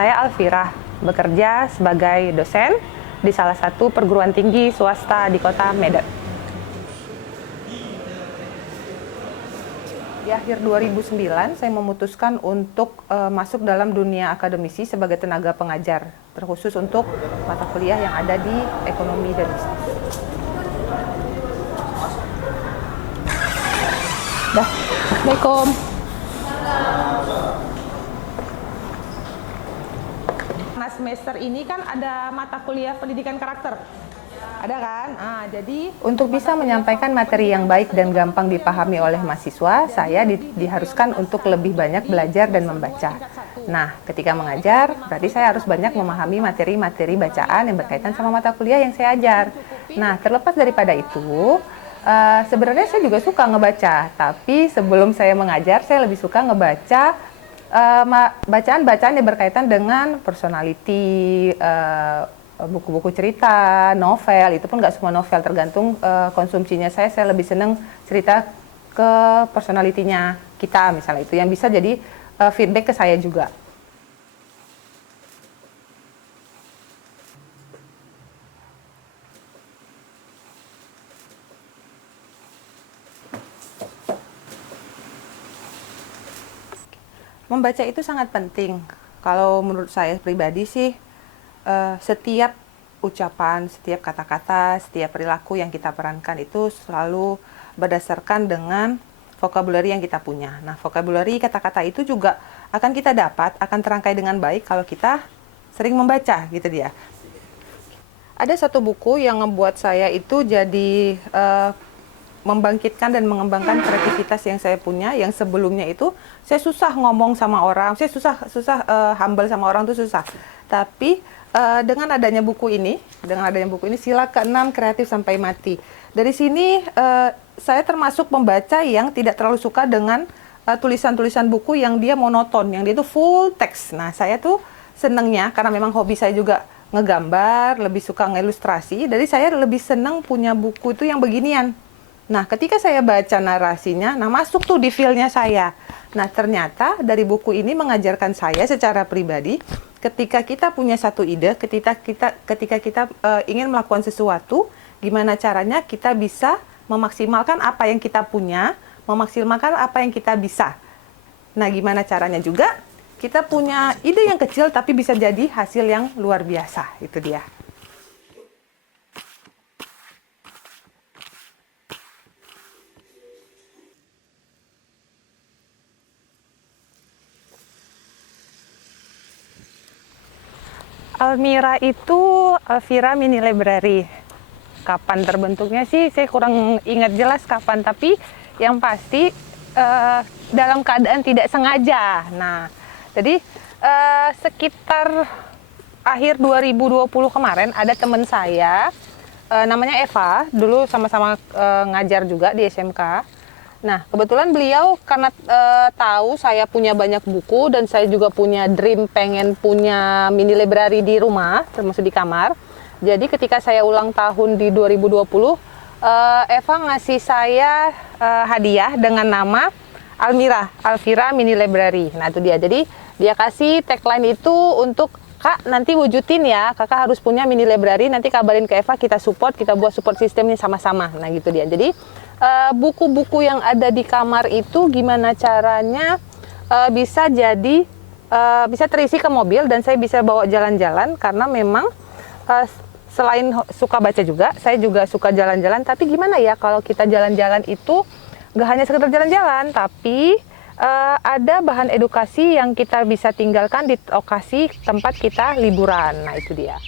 Saya Alfira, bekerja sebagai dosen di salah satu perguruan tinggi swasta di kota Medan. Di akhir 2009, saya memutuskan untuk masuk dalam dunia akademisi sebagai tenaga pengajar, terkhusus untuk mata kuliah yang ada di ekonomi dan bisnis. Assalamualaikum. Nah, semester ini kan ada mata kuliah pendidikan karakter. Ada kan? Jadi untuk bisa menyampaikan materi yang baik dan gampang dipahami oleh mahasiswa, saya diharuskan untuk lebih banyak belajar dan membaca. Nah, ketika mengajar, berarti saya harus banyak memahami materi-materi bacaan yang berkaitan sama mata kuliah yang saya ajar. Nah, terlepas daripada itu, sebenarnya saya juga suka ngebaca, tapi sebelum saya mengajar, saya lebih suka ngebaca bacaan-bacaan yang berkaitan dengan personality, buku-buku cerita, novel. Itu pun nggak semua novel, tergantung konsumsinya saya lebih seneng cerita ke personalitinya kita, misalnya itu yang bisa jadi feedback ke saya juga. Membaca itu sangat penting. Kalau menurut saya pribadi sih, setiap ucapan, setiap kata-kata, setiap perilaku yang kita perankan itu selalu berdasarkan dengan vocabulary yang kita punya. Nah, vocabulary kata-kata itu juga akan kita dapat, akan terangkai dengan baik kalau kita sering membaca, gitu dia. Ada satu buku yang membuat saya itu jadi membangkitkan dan mengembangkan kreativitas yang saya punya, yang sebelumnya itu saya susah ngomong sama orang, saya susah humble sama orang tuh susah. Tapi dengan adanya buku ini Sila ke-6 Kreatif Sampai Mati. Dari sini saya termasuk pembaca yang tidak terlalu suka dengan tulisan-tulisan buku yang dia monoton, yang dia itu full teks. Nah, saya tuh senengnya karena memang hobi saya juga ngegambar, lebih suka ngilustrasi. Jadi saya lebih seneng punya buku itu yang beginian. Nah, ketika saya baca narasinya, masuk tuh di feel-nya saya. Nah, ternyata dari buku ini mengajarkan saya secara pribadi, ketika kita punya satu ide, ketika kita ingin melakukan sesuatu, gimana caranya kita bisa memaksimalkan apa yang kita punya, memaksimalkan apa yang kita bisa. Nah, gimana caranya juga kita punya ide yang kecil tapi bisa jadi hasil yang luar biasa. Itu dia. Almira itu Alfira Mini Library. Kapan terbentuknya sih saya kurang ingat jelas kapan, tapi yang pasti dalam keadaan tidak sengaja. Nah, jadi sekitar akhir 2020 kemarin ada teman saya namanya Eva, dulu sama-sama ngajar juga di SMK. Nah, kebetulan beliau karena tahu saya punya banyak buku dan saya juga punya dream pengen punya mini library di rumah, termasuk di kamar. Jadi ketika saya ulang tahun di 2020, Eva ngasih saya hadiah dengan nama Alfira Mini Library. Nah, itu dia. Jadi dia kasih tagline itu untuk Kak, nanti wujudin ya, kakak harus punya mini library, nanti kabarin ke Eva, kita support, kita buat support sistemnya sama-sama. Nah, gitu dia. Jadi buku-buku yang ada di kamar itu gimana caranya bisa jadi bisa terisi ke mobil dan saya bisa bawa jalan-jalan, karena memang selain suka baca juga, saya juga suka jalan-jalan. Tapi gimana ya kalau kita jalan-jalan itu nggak hanya sekedar jalan-jalan, tapi ada bahan edukasi yang kita bisa tinggalkan di lokasi tempat kita liburan. Nah, itu dia.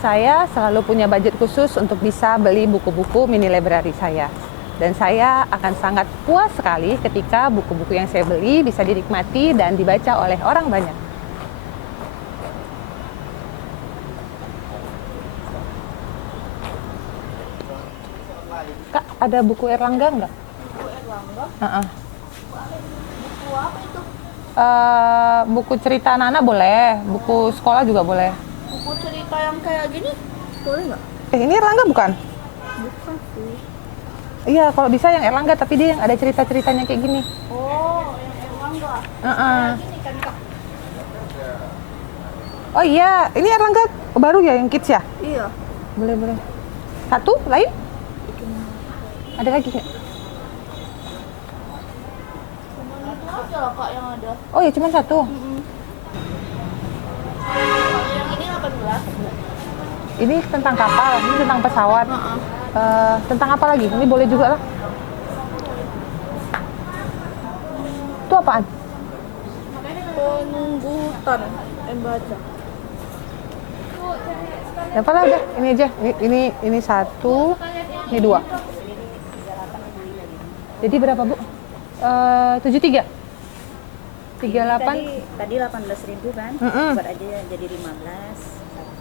Saya selalu punya budget khusus untuk bisa beli buku-buku mini library saya. Dan saya akan sangat puas sekali ketika buku-buku yang saya beli bisa dinikmati dan dibaca oleh orang banyak. Kak, ada buku Erlangga nggak? Buku Erlangga? Buku apa itu? Buku cerita anak-anak boleh, buku sekolah juga boleh. Buku cerita yang kayak gini? Boleh nggak? Ini Erlangga bukan? Bukan sih. Iya, kalau bisa yang Erlangga, tapi dia yang ada cerita-ceritanya kayak gini. Oh, yang Erlangga. Kayak gini kan, Kak? Oh iya, ini Erlangga baru ya, yang kids ya? Iya. Boleh, boleh. Satu, lain? Ada lagi nggak? Cuma itu aja lah, Kak, yang ada. Oh ya, cuma satu. Kalau yang ini 18. Ini tentang kapal, ini tentang pesawat. Tentang apa lagi? Ini boleh juga lah. Itu apaan? Penunggutan. Baca. Ya apalah udah, ini aja. Ini satu, ini dua. Jadi berapa, Bu? 73? 38? Tadi 18.000 kan? Buat aja jadi 15,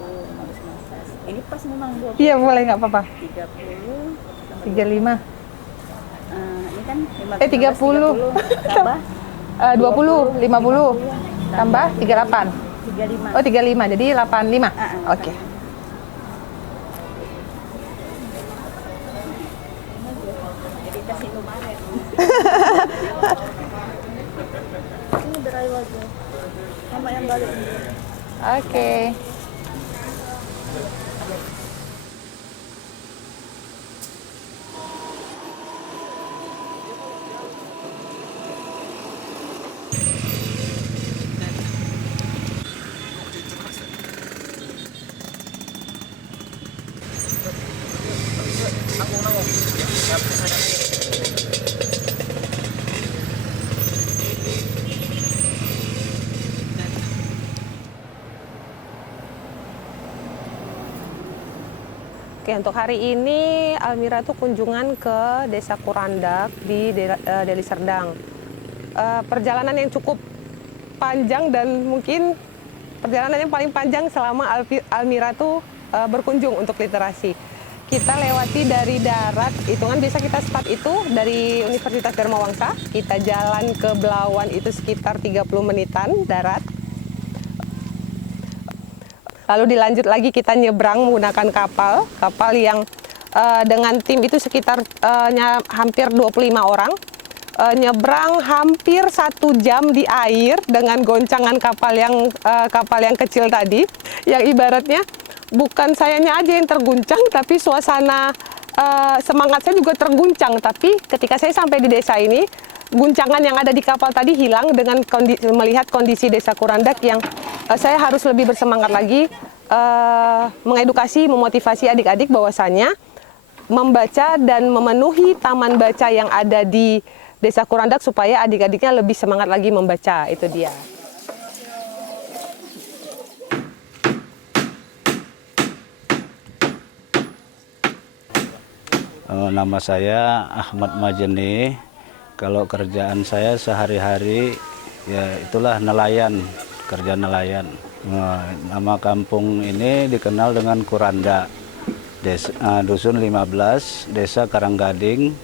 15. Ini pas memang 20. Iya, boleh, nggak apa-apa. 30. 35. Ini kan 30. 30 tambah 20, 50. Tambah 38. 35. Oh, 35. Jadi 85. Oke. Jadi kasih lumayan. Ini berayu aja. Sama yang balik. Oke. Oke, untuk hari ini Almira tuh kunjungan ke Desa Kurandak di Deli Serdang. Perjalanan yang cukup panjang dan mungkin perjalanan yang paling panjang selama Almira tuh berkunjung untuk literasi. Kita lewati dari darat, hitungan biasa kita start itu dari Universitas Dharma Wangsa, kita jalan ke Belawan itu sekitar 30 menitan darat. Lalu dilanjut lagi kita nyebrang menggunakan kapal yang dengan tim itu sekitar hampir 25 orang. Nyebrang hampir 1 jam di air dengan goncangan kapal yang kecil tadi, yang ibaratnya bukan sayanya aja yang terguncang, tapi suasana semangat saya juga terguncang. Tapi ketika saya sampai di desa ini, guncangan yang ada di kapal tadi hilang dengan melihat kondisi Desa Kurandak yang saya harus lebih bersemangat lagi mengedukasi, memotivasi adik-adik bahwasannya membaca dan memenuhi taman baca yang ada di Desa Kurandak supaya adik-adiknya lebih semangat lagi membaca. Itu dia. Nama saya Ahmad Majeni. Kalau kerjaan saya sehari-hari ya itulah nelayan, kerja nelayan. Nama kampung ini dikenal dengan Kurandak, Dusun 15, Desa Karanggading,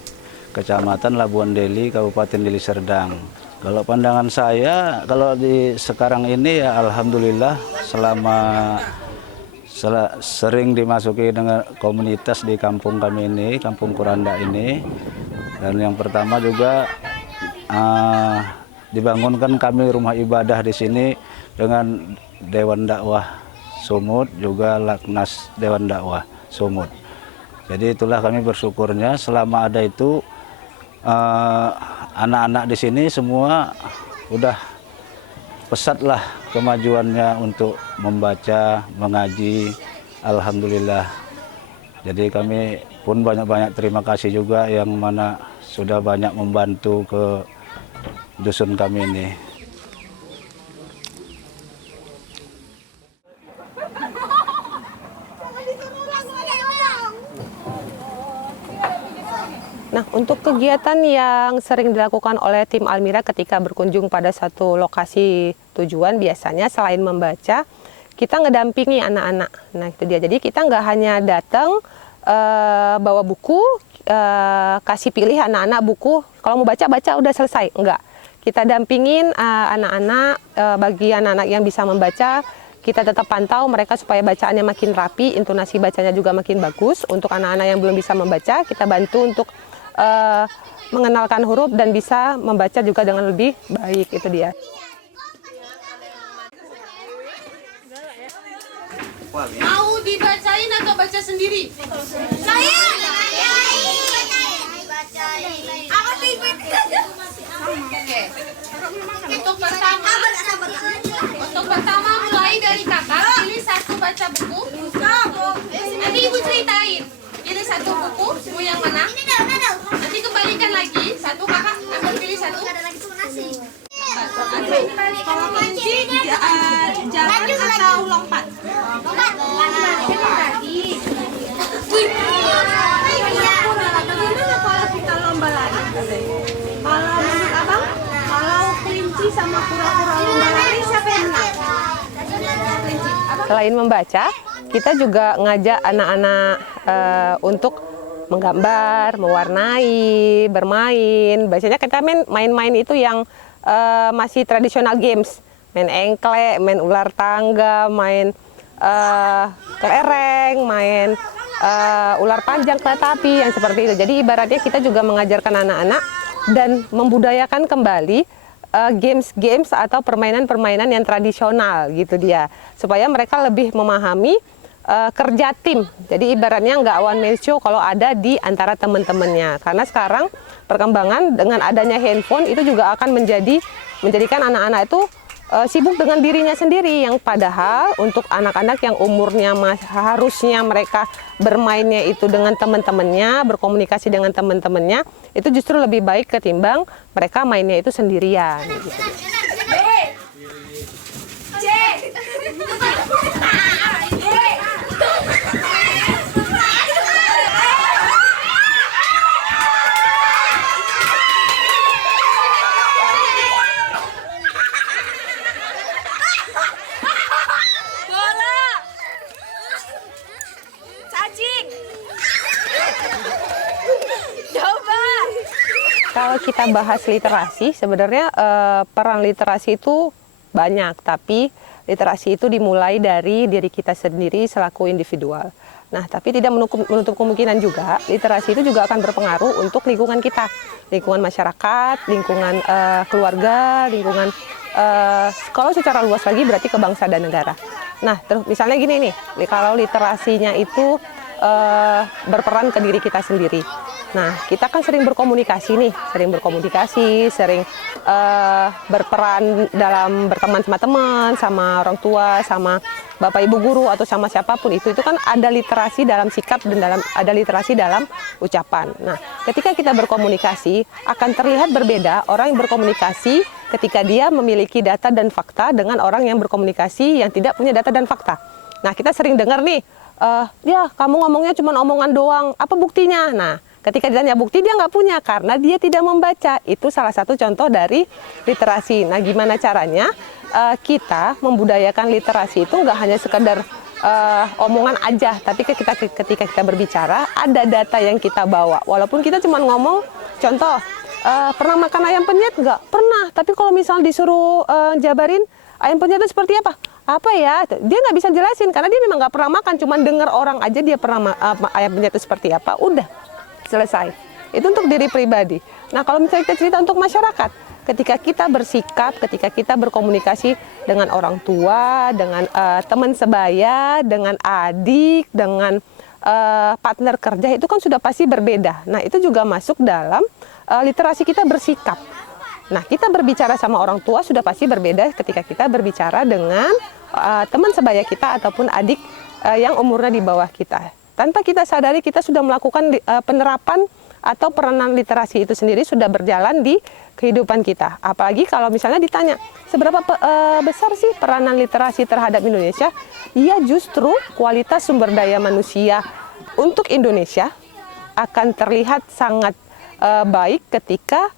Kecamatan Labuan Deli, Kabupaten Deli Serdang. Kalau pandangan saya, kalau di sekarang ini ya alhamdulillah selama sering dimasuki dengan komunitas di kampung kami ini, Kampung Kurandak ini. Dan yang pertama juga dibangunkan kami rumah ibadah di sini dengan Dewan Dakwah Sumut, juga Laknas Dewan Dakwah Sumut. Jadi itulah kami bersyukurnya selama ada itu anak-anak di sini semua udah pesatlah kemajuannya untuk membaca, mengaji. Alhamdulillah. Jadi kami pun banyak-banyak terima kasih juga yang mana sudah banyak membantu ke dusun kami ini. Nah, untuk kegiatan yang sering dilakukan oleh tim Almira ketika berkunjung pada satu lokasi tujuan, biasanya selain membaca, kita ngedampingi anak-anak. Nah, itu dia. Jadi kita nggak hanya datang bawa buku, kasih pilih anak-anak buku, kalau mau baca udah selesai. Enggak. Kita dampingin anak-anak, bagi anak-anak yang bisa membaca, kita tetap pantau mereka supaya bacaannya makin rapi, intonasi bacanya juga makin bagus. Untuk anak-anak yang belum bisa membaca, kita bantu untuk mengenalkan huruf dan bisa membaca juga dengan lebih baik, itu dia. Mau dibacain atau baca sendiri? Saya. Oke. Untuk pertama mulai dari kakak, pilih satu baca buku. Nanti ibu ceritain. Pilih satu buku, mau yang mana? Nanti kembalikan lagi. Satu kakak ambil pilih satu. Kalau kunci jalan atau lompat? Bagaimana kalau kita lomba lari? Kalau menurut abang, kalau kelinci sama kura-kura lomba lari, siapa yang menang? Kelinci. Selain membaca, kita juga ngajak anak-anak untuk menggambar, mewarnai, bermain. Biasanya kita main-main itu yang masih tradisional games, main engklek, main ular tangga, main kelereng, main ular panjang, kereta api, yang seperti itu. Jadi ibaratnya kita juga mengajarkan anak-anak dan membudayakan kembali games-games atau permainan-permainan yang tradisional gitu dia, supaya mereka lebih memahami kerja tim. Jadi ibaratnya nggak one man show kalau ada di antara teman-temannya. Karena sekarang perkembangan dengan adanya handphone itu juga akan menjadikan anak-anak itu sibuk dengan dirinya sendiri, yang padahal untuk anak-anak yang umurnya harusnya mereka bermainnya itu dengan teman-temannya, berkomunikasi dengan teman-temannya, itu justru lebih baik ketimbang mereka mainnya itu sendirian gitu. Kalau kita bahas literasi, sebenarnya peran literasi itu banyak, tapi literasi itu dimulai dari diri kita sendiri selaku individual. Nah, tapi tidak menutup kemungkinan juga, literasi itu juga akan berpengaruh untuk lingkungan kita, lingkungan masyarakat, lingkungan keluarga, lingkungan kalau secara luas lagi berarti ke bangsa dan negara. Nah, terus misalnya gini nih, kalau literasinya itu berperan ke diri kita sendiri. Nah, kita kan sering berkomunikasi nih, sering berperan dalam berteman sama teman, sama orang tua, sama bapak ibu guru atau sama siapapun itu kan ada literasi dalam sikap dan ada literasi dalam ucapan. Nah, ketika kita berkomunikasi akan terlihat berbeda orang yang berkomunikasi ketika dia memiliki data dan fakta dengan orang yang berkomunikasi yang tidak punya data dan fakta. Nah, kita sering dengar nih, ya kamu ngomongnya cuma omongan doang, apa buktinya? Nah, ketika ditanya bukti dia nggak punya karena dia tidak membaca. Itu salah satu contoh dari literasi. Nah, gimana caranya kita membudayakan literasi itu nggak hanya sekedar omongan aja, tapi ketika kita berbicara ada data yang kita bawa. Walaupun kita cuma ngomong, contoh, pernah makan ayam penyet nggak? Pernah, tapi kalau misal disuruh jabarin ayam penyet itu seperti apa? Apa ya? Dia nggak bisa jelasin karena dia memang nggak pernah makan, cuma dengar orang aja dia pernah ayam penyet itu seperti apa. Udah, selesai. Itu untuk diri pribadi. Nah, kalau misalnya kita cerita untuk masyarakat, ketika kita bersikap, ketika kita berkomunikasi dengan orang tua, dengan teman sebaya, dengan adik, dengan partner kerja, itu kan sudah pasti berbeda. Nah, itu juga masuk dalam literasi kita bersikap. Nah, kita berbicara sama orang tua sudah pasti berbeda ketika kita berbicara dengan teman sebaya kita ataupun adik yang umurnya di bawah kita. Tanpa kita sadari kita sudah melakukan penerapan atau peranan literasi itu sendiri sudah berjalan di kehidupan kita. Apalagi kalau misalnya ditanya, seberapa besar sih peranan literasi terhadap Indonesia? Ya, justru kualitas sumber daya manusia untuk Indonesia akan terlihat sangat baik ketika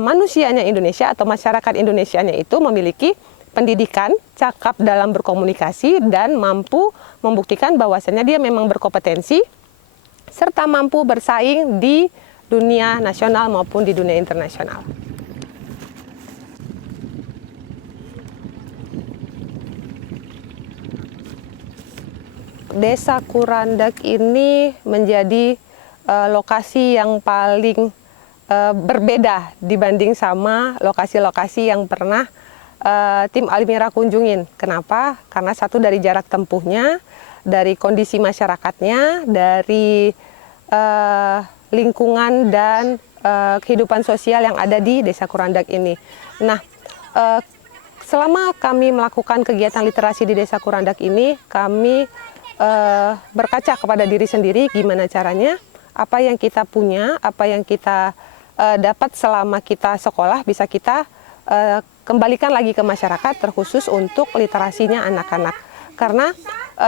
manusianya Indonesia atau masyarakat Indonesianya itu memiliki pendidikan, cakap dalam berkomunikasi, dan mampu membuktikan bahwasannya dia memang berkompetensi serta mampu bersaing di dunia nasional maupun di dunia internasional. Desa Kurandak ini menjadi lokasi yang paling berbeda dibanding sama lokasi-lokasi yang pernah tim Almira kunjungin. Kenapa? Karena satu dari jarak tempuhnya, dari kondisi masyarakatnya, dari lingkungan dan kehidupan sosial yang ada di Desa Kurandak ini. Nah, selama kami melakukan kegiatan literasi di Desa Kurandak ini, kami berkaca kepada diri sendiri gimana caranya, apa yang kita punya, apa yang kita dapat selama kita sekolah bisa kita kembalikan lagi ke masyarakat, terkhusus untuk literasinya anak-anak. Karena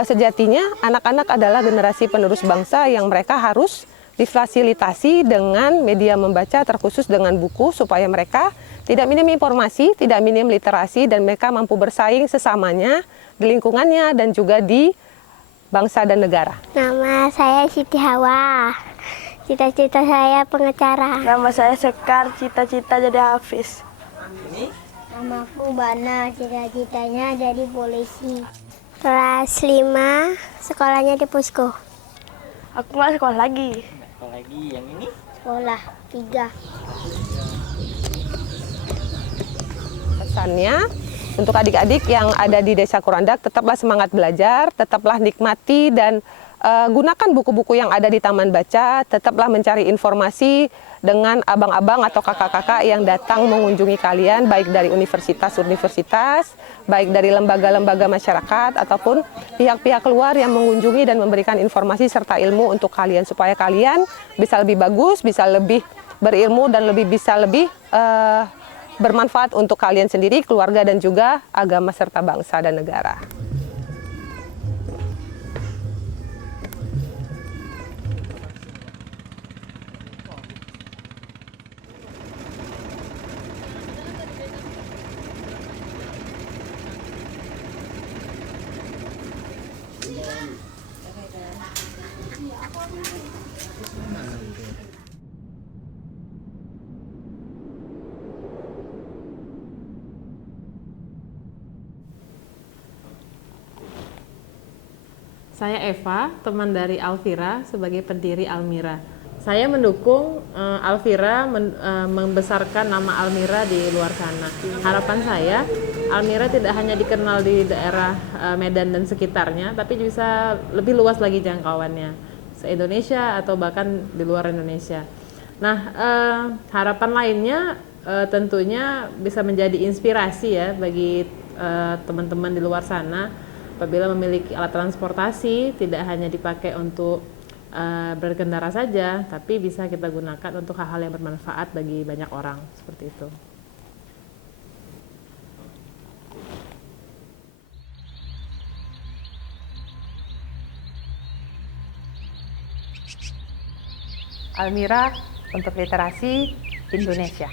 sejatinya anak-anak adalah generasi penerus bangsa yang mereka harus difasilitasi dengan media membaca, terkhusus dengan buku, supaya mereka tidak minim informasi, tidak minim literasi, dan mereka mampu bersaing sesamanya di lingkungannya dan juga di bangsa dan negara. Nama saya Siti Hawa. Cita-cita saya pengacara. Nama saya Sekar, cita-cita jadi hafiz. Namaku Bana, cita-citanya jadi polisi. Kelas 5, sekolahnya di Posko. Aku nggak sekolah lagi. Sekolah 3. Pesannya untuk adik-adik yang ada di Desa Kurandak, tetaplah semangat belajar, tetaplah nikmati dan gunakan buku-buku yang ada di taman baca, tetaplah mencari informasi dengan abang-abang atau kakak-kakak yang datang mengunjungi kalian, baik dari universitas-universitas, baik dari lembaga-lembaga masyarakat, ataupun pihak-pihak luar yang mengunjungi dan memberikan informasi serta ilmu untuk kalian, supaya kalian bisa lebih bagus, bisa lebih berilmu, dan bisa lebih bermanfaat untuk kalian sendiri, keluarga, dan juga agama serta bangsa dan negara. Saya Eva, teman dari Alvira sebagai pendiri Almira. Saya mendukung Alvira membesarkan nama Almira di luar sana. Harapan saya, Almira tidak hanya dikenal di daerah Medan dan sekitarnya, tapi bisa lebih luas lagi jangkauannya, se-Indonesia atau bahkan di luar Indonesia. Nah, harapan lainnya tentunya bisa menjadi inspirasi ya bagi teman-teman di luar sana. Apabila memiliki alat transportasi, tidak hanya dipakai untuk berkendara saja, tapi bisa kita gunakan untuk hal-hal yang bermanfaat bagi banyak orang, seperti itu. Almira untuk literasi Indonesia.